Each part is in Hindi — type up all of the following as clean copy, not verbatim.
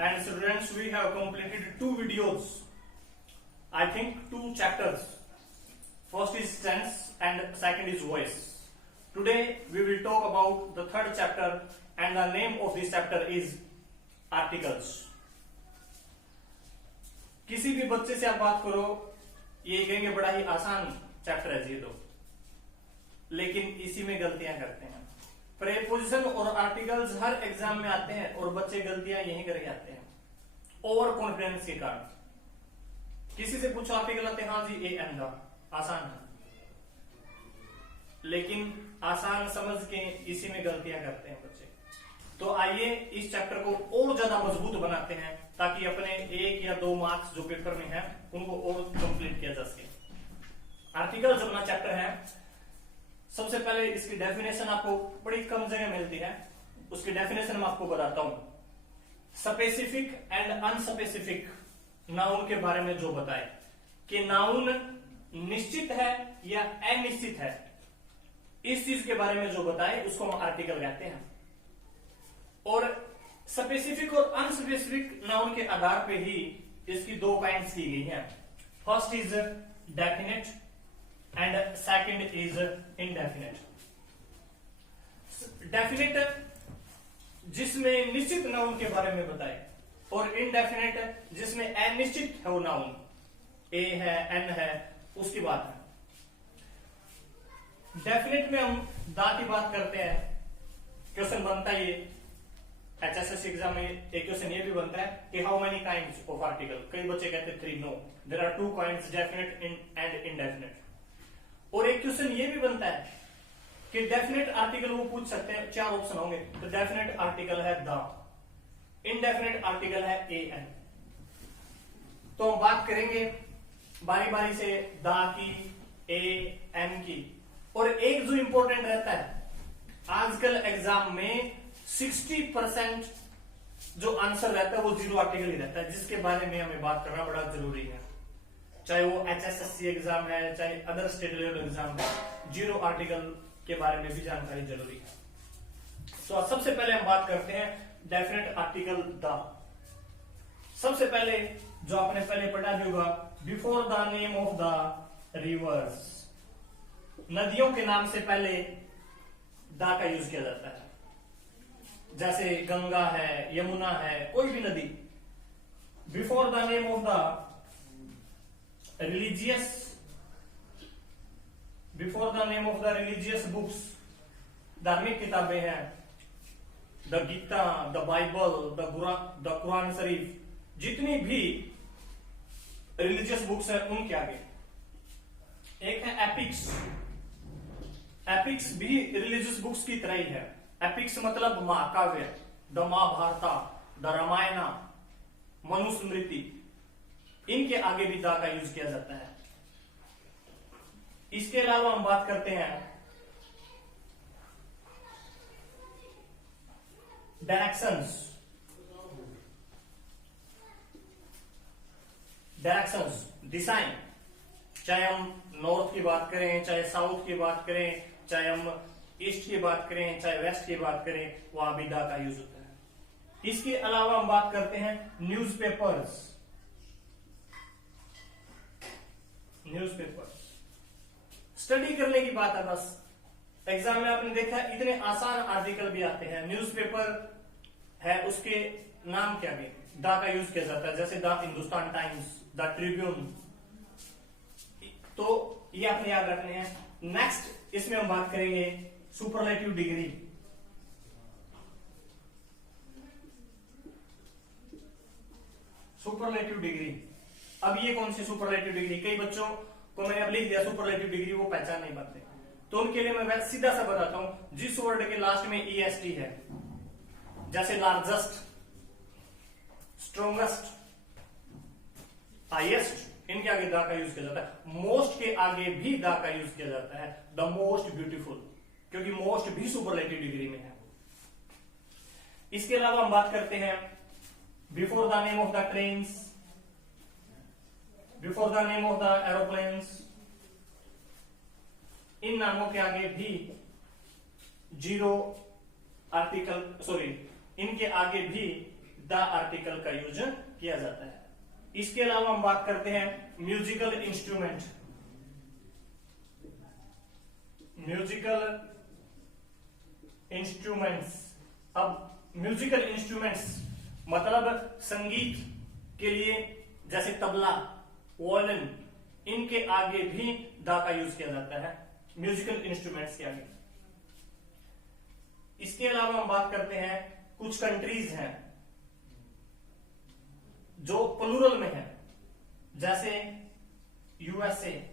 And students, we have completed 2 videos. I think 2 chapters. First is tense and second is voice. Today we will talk about the 3rd chapter and the name of this chapter is articles. किसी भी बच्चे से आप बात करो, ये कहेंगे बड़ा ही आसान चैप्टर है ये तो, लेकिन इसी में गलतियां करते हैं। प्रेपोजिशन और आर्टिकल्स हर एग्जाम में आते हैं और बच्चे गलतियां यहीं करके आते हैं, ओवर कॉन्फिडेंस के कारण। किसी से पूछो आर्टिकल आते हैं, हाँ जी ए एन द, आसान है, लेकिन आसान समझ के इसी में गलतियां करते हैं बच्चे। तो आइए इस चैप्टर को और ज्यादा मजबूत बनाते हैं ताकि अपने 1 या 2 मार्क्स जो पेपर में है उनको और कंप्लीट किया जा सके। आर्टिकल्स अपना चैप्टर है। सबसे पहले इसकी डेफिनेशन आपको बड़ी कम जगह मिलती है, उसकी डेफिनेशन मैं आपको बताता हूं। स्पेसिफिक एंड अनस्पेसिफिक नाउन के बारे में जो बताए कि नाउन निश्चित है या अनिश्चित है, इस चीज के बारे में जो बताए उसको हम आर्टिकल कहते हैं। और स्पेसिफिक और अनस्पेसिफिक नाउन के आधार पे ही इसकी 2 काइंड्स की गई हैं। First is definite and second is indefinite. Definite जिसमें निश्चित नाउन के बारे में बताए और इनडेफिनेट जिसमें अनिश्चित है वो नाउन, ए है एन है, उसकी बात है। डेफिनेट में हम दा की बात करते हैं। क्वेश्चन बनता है ये HSS एग्जाम में, एक क्वेश्चन ये भी बनता है कि how many kinds of article. कई बच्चे कहते हैं 3, no, there are 2 kinds, definite and indefinite. और एक क्वेश्चन ये भी बनता है कि डेफिनेट आर्टिकल वो पूछ सकते हैं, 4 ऑप्शन होंगे, तो डेफिनेट आर्टिकल है द, इनडेफिनेट आर्टिकल है ए एन। तो हम बात करेंगे बारी बारी से द की, ए एन की। और एक जो इंपॉर्टेंट रहता है, आजकल एग्जाम में 60% जो आंसर रहता है वो 0 आर्टिकल ही रहता है, जिसके बारे में हमें बात करना बड़ा जरूरी है। चाहे वो HSSC एग्जाम है, चाहे अदर स्टेट लेवल एग्जाम है, 0 आर्टिकल के बारे में भी जानकारी जरूरी है। तो सबसे पहले हम बात करते हैं डेफिनेट आर्टिकल द। सबसे पहले जो आपने पहले पढ़ा भी होगा, before the name of the reverse, नदियों के नाम से पहले द का यूज किया जाता है। जैसे गंगा है, यमुना है, कोई भी नदी, before the name of the religious, before the name of the religious books, धार्मिक किताबें हैं, the Gita, the Bible, the Quran शरीफ, जितनी भी रिलीजियस बुक्स हैं उनके आगे। एक है एपिक्स। एपिक्स भी रिलीजियस बुक्स की तरह ही है। एपिक्स मतलब महाकाव्य, द महाभारता, द रामायण, मनुस्मृति, इनके आगे भी दा का यूज किया जाता है। इसके अलावा हम बात करते हैं डायरेक्शंस। डायरेक्शंस, दिशाएं, चाहे हम नॉर्थ की बात करें, चाहे साउथ की बात करें, चाहे हम ईस्ट की बात करें, चाहे वेस्ट की बात करें, वहां भी दा का यूज होता है। इसके अलावा हम बात करते हैं न्यूज़पेपर्स। न्यूज़पेपर्स स्टडी करने की बात है बस। एग्जाम में आपने देखा इतने आसान आर्टिकल भी आते हैं। न्यूज़पेपर है, उसके नाम क्या भी दा का यूज किया जाता है, जैसे the Hindustan times, the Tribune. तो ये आपने याद रखने हैं। नेक्स्ट इसमें हम बात करेंगे सुपरलेटिव डिग्री। सुपरलेटिव डिग्री, अब ये कौन सी सुपरलेटिव डिग्री? कई बच्चों को मैंने अब लिख दिया सुपरलेटिव डिग्री, वो पहचान नहीं पाते, तो उनके लिए मैं सीधा सा बताता हूं। जिस वर्ड के लास्ट में EST है, जैसे लार्जेस्ट, स्ट्रोंगेस्ट, हाईएस्ट, इनके आगे दा का यूज किया जाता है। मोस्ट के आगे भी दा का यूज किया जाता है, द मोस्ट ब्यूटीफुल, क्योंकि मोस्ट भी सुपरलेटिव डिग्री में है। इसके अलावा हम बात करते हैं before the name of the trains, before the name of the aeroplanes. इन नामों के आगे भी 0 आर्टिकल, सॉरी, इनके आगे भी द आर्टिकल का यूज किया जाता है। इसके अलावा हम बात करते हैं म्यूजिकल इंस्ट्रूमेंट। Musical instruments. अब म्यूजिकल इंस्ट्रूमेंट्स मतलब संगीत के लिए जैसे तबला, वायलिन, इनके आगे भी दा का यूज किया जाता है, म्यूजिकल इंस्ट्रूमेंट्स के आगे। इसके अलावा हम बात करते हैं कुछ कंट्रीज हैं जो प्लूरल में है, जैसे यूएसए,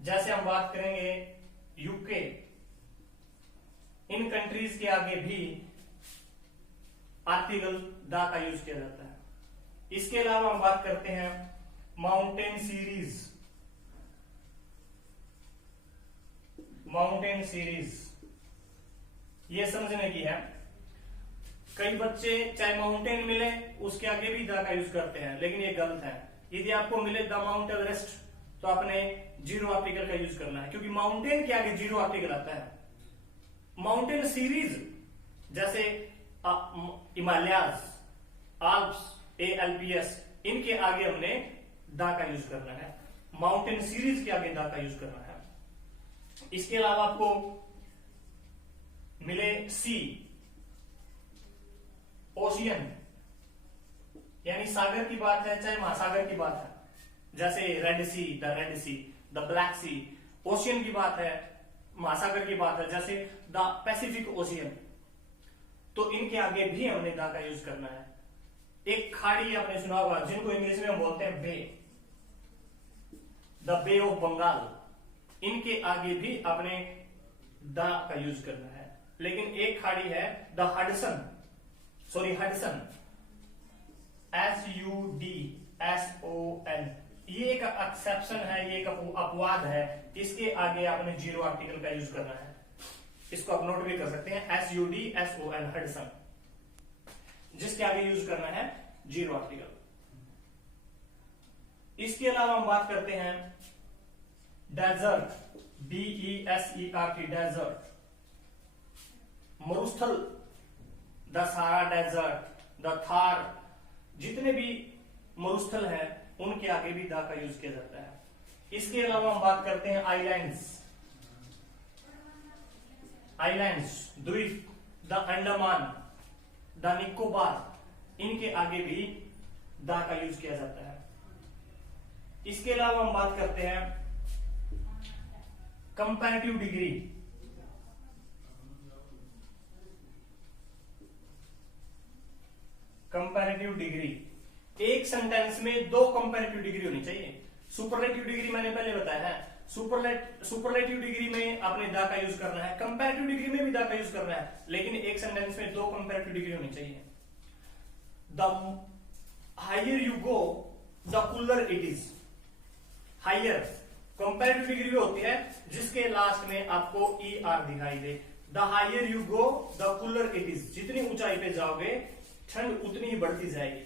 जैसे हम बात करेंगे यूके। इन कंट्रीज के आगे भी आर्टिकल दा का यूज किया जाता है। इसके अलावा हम बात करते हैं माउंटेन सीरीज। माउंटेन सीरीज ये समझने की है, कई बच्चे चाहे माउंटेन मिले उसके आगे भी दा का यूज करते हैं, लेकिन ये गलत है। यदि आपको मिले द माउंट एवरेस्ट तो आपने जीरो आर्टिकल का यूज करना है, क्योंकि माउंटेन के आगे जीरो आर्टिकल आता है। माउंटेन सीरीज जैसे हिमालयाज, आल्प्स, ALPS, इनके आगे हमने दा का यूज करना है, माउंटेन सीरीज के आगे दा का यूज करना है। इसके अलावा आपको मिले सी, ओशियन, यानी सागर की बात है चाहे महासागर की बात है, जैसे red sea, the red sea, the black sea. Ocean की बात है, महासागर की बात है, जैसे द पैसिफिक ओशियन। तो इनके आगे भी हमने दा का यूज करना है। एक खाड़ी आपने सुना होगा जिनको इंग्लिश में हम बोलते हैं बे, द बे ऑफ बंगाल, इनके आगे भी आपने दा का यूज करना है। लेकिन एक खाड़ी है द हडसन, हडसन, SUDSON, ये एक एक्सेप्शन है, ये एक अपवाद है, इसके आगे आपने जीरो आर्टिकल का यूज करना है। इसको आप नोट भी कर सकते हैं, SUDSON, हडसन, जिसके आगे यूज करना है जीरो आर्टिकल। इसके अलावा हम बात करते हैं डेजर्ट, DESERT, डेजर्ट, मरुस्थल, the Sahara desert, the Thar, जितने भी मरुस्थल हैं उनके आगे भी दा का यूज किया जाता है। इसके अलावा हम बात करते हैं आइलैंड्स, द्वीप, द अंडमान, द निकोबार, इनके आगे भी दा का यूज किया जाता है। इसके अलावा हम बात करते हैं कंपैरेटिव डिग्री। कंपैरेटिव डिग्री, एक सेंटेंस में दो कंपैरेटिव डिग्री होनी चाहिए। सुपरलेटिव डिग्री मैंने पहले बताया है, सुपरलेटिव डिग्री में आपने दा का यूज करना है, कंपैरेटिव डिग्री में भी दा का यूज करना है, लेकिन एक सेंटेंस में दो कंपैरेटिव डिग्री होनी चाहिए। The higher you go the cooler it is. Higher comparative degree भी होती है जिसके लास्ट में आपको ER दिखाई दे। The higher you go the cooler it is, जितनी ऊंचाई पे जाओगे ठंड उतनी ही बढ़ती जाएगी।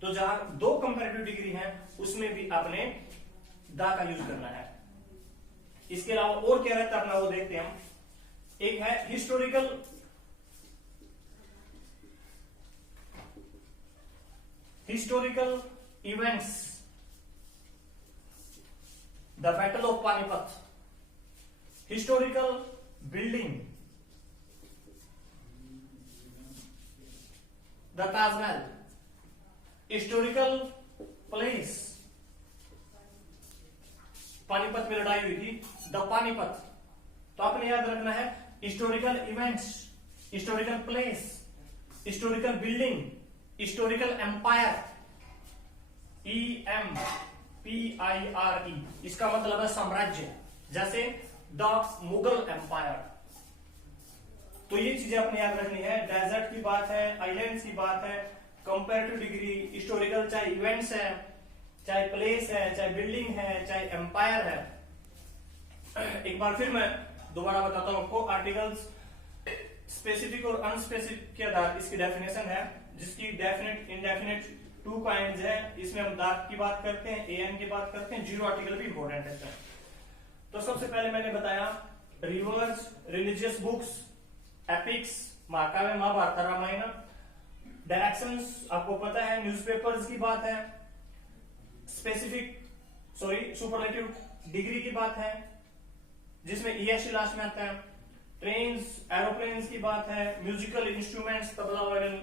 तो जहां दो कंपैरेटिव डिग्री हैं उसमें भी आपने दा का यूज करना है। इसके अलावा और क्या रहता है अपना वो देखते हैं हम। एक है historical events, the battle of Panipat, historical building, the Taj Mahal, historical place, Panipat में लड़ाई हुई थी, द पानीपत। तो आपने याद रखना है historical events, historical place, historical building, historical empire, EMPIRE, इसका मतलब है साम्राज्य, जैसे द मुगल एम्पायर। तो ये चीजें आपने याद रखनी है। डेजर्ट की बात है, आइलैंड्स की बात है, कंपैरेटिव डिग्री, हिस्टोरिकल चाहे इवेंट्स है, चाहे प्लेस है, चाहे बिल्डिंग है, चाहे एम्पायर है। एक बार फिर मैं दोबारा बताता हूं आपको। आर्टिकल्स स्पेसिफिक और अनस्पेसिफिक के आधार इसकी डेफिनेशन है, जिसकी डेफिनेट, इंडेफिनेट 2 काइंड्स है। इसमें हम दाग की बात करते हैं, AN की बात करते हैं, जीरो आर्टिकल भी इंपॉर्टेंट है। तो सबसे पहले मैंने बताया रिवर्स, रिलीजियस बुक्स, एपिक्स, महाकाव्य, महाभारत, रामायण, डायरेक्शंस आपको पता है, न्यूज़पेपर्स की बात है, सुपरलेटिव डिग्री की बात है जिसमें ईएसटी लास्ट में आता है, ट्रेन्स एरोप्लेन्स की बात है, musical instruments tabla violin,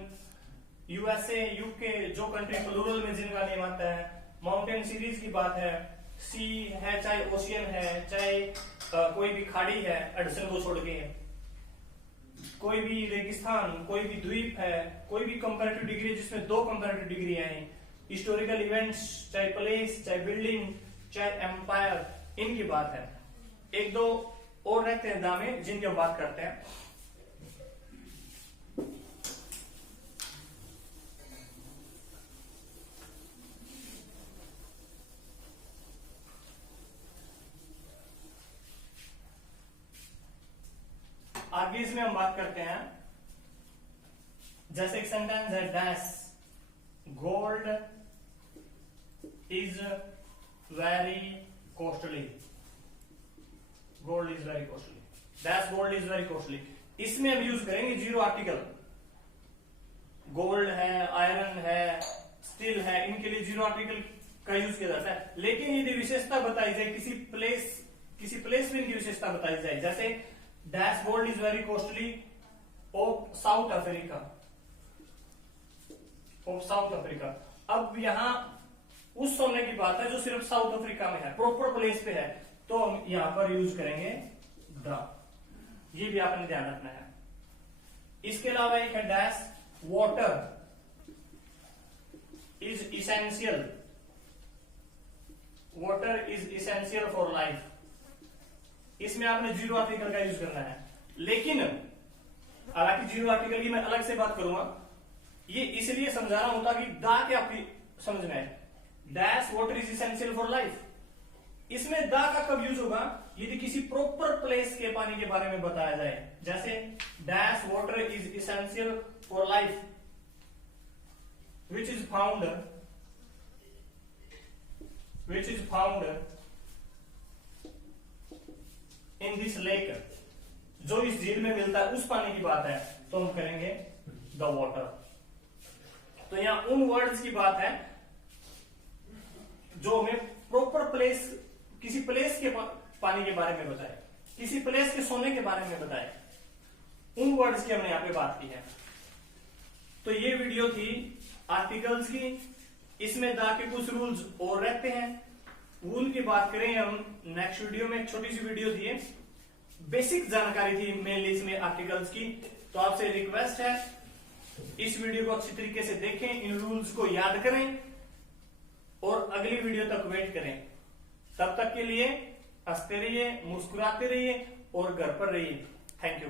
USA UK जो कंट्री प्लूरल में जिनका नेम आता है, माउंटेन सीरीज की बात है, सी है चाहे ओशियन है चाहे कोई भी खाड़ी है अडसन को छोड़ के, कोई भी रेगिस्तान, कोई भी द्वीप है, कोई भी कंपैरेटिव डिग्री जिसमें 2 कंपैरेटिव डिग्री हैं, हिस्टोरिकल इवेंट्स चाहे प्लेस चाहे बिल्डिंग चाहे एम्पायर, इनकी बात है। 1-2 और रहते हैं दामे जिनकी हम बात करते हैं। आगे इसमें हम बात करते हैं, जैसे एक सेंटेंस है dash gold is very costly, gold is very costly, dash gold is very costly. इसमें हम यूज करेंगे जीरो आर्टिकल, गोल्ड है, आयरन है, स्टील है, इनके लिए जीरो आर्टिकल का यूज किया जाता है। लेकिन यदि विशेषता बताई जाए किसी प्लेस में इनकी विशेषता बताई जाए, जैसे dash gold is very costly of south Africa, of south Africa. अब यहां उस सोने की बात है जो सिर्फ साउथ अफ्रीका में है, प्रॉपर प्लेस पे है, तो हम यहां पर यूज करेंगे द, ये भी आपने ध्यान रखना है। इसके अलावा एक है dash water is essential, water is essential for life, इसमें आपने जीरो आर्टिकल का यूज करना है। लेकिन हालांकि जीरो आर्टिकल की मैं अलग से बात करूंगा, ये इसलिए समझा रहा हूं ताकि दा के आपकी समझ में आए। Dash water is essential for life, इसमें दा का कब यूज होगा, यदि किसी प्रॉपर प्लेस के पानी के बारे में बताया जाए, जैसे dash water is essential for life which is found in this lake, जो इस झील में मिलता है उस पानी की बात है, तो हम करेंगे द वाटर। तो यहां उन वर्ड्स की बात है जो हमें प्रॉपर प्लेस, किसी प्लेस के पानी के बारे में बताए, किसी प्लेस के सोने के बारे में बताए, उन वर्ड्स की हमने यहां पे बात की है। तो ये वीडियो थी आर्टिकल्स की, इसमें दा के कुछ रूल्स और रहते हैं, उनकी बात करें हम नेक्स्ट वीडियो में। एक छोटी सी वीडियो थी, बेसिक जानकारी थी मेनली इसमें आर्टिकल्स की। तो आपसे रिक्वेस्ट है इस वीडियो को अच्छी तरीके से देखें, इन रूल्स को याद करें और अगली वीडियो तक वेट करें। तब तक के लिए हंसते रहिए, मुस्कुराते रहिए और घर पर रहिए। Thank you.